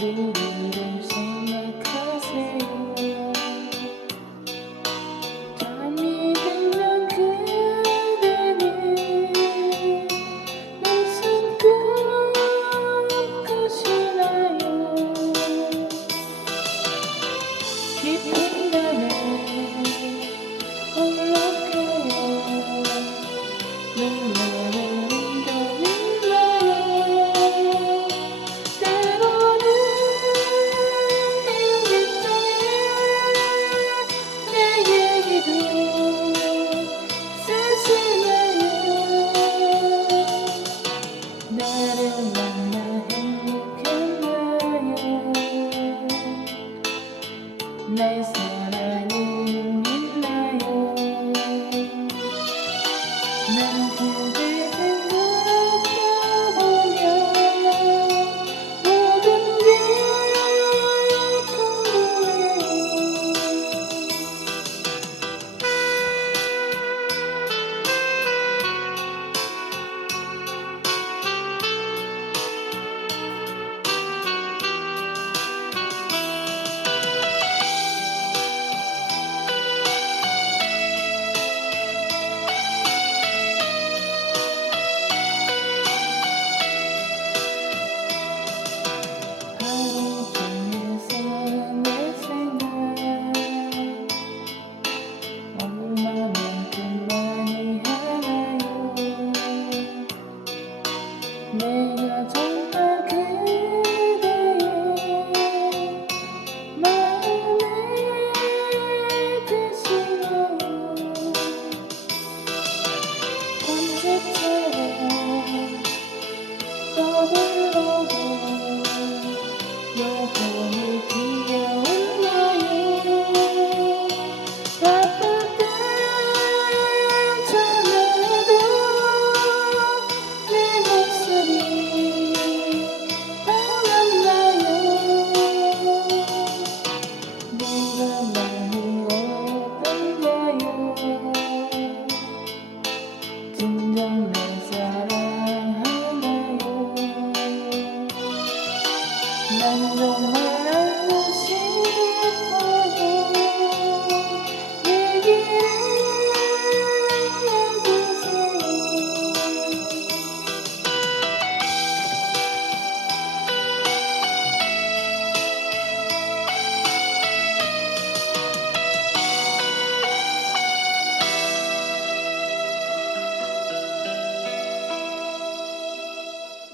우리를 생각하세요. 잠이 들면 그대는 무슨 꿈 꾸시나요? 깊은 밤에 홀로 깨어 눈물을 흘리나요? 때로는 일기장에 내 얘기도 쓰시나요? 나를 만나 행복했나요? 날 사랑은 있나요? 난 그대 생각하다 보면 모든 게 궁금해요. 하루 중에서 내 생각 얼마만큼 많이 하나요? 내가 정말 그대의 마음에 드시나요? 밤새처럼 떠들어도 여전히 귀여운가요? 바쁠 땐 전화도 내 목소리 반갑나요? 네가 많이 어떤가요? 진정 날 사랑하나요? 난 정말 알고 싶어요.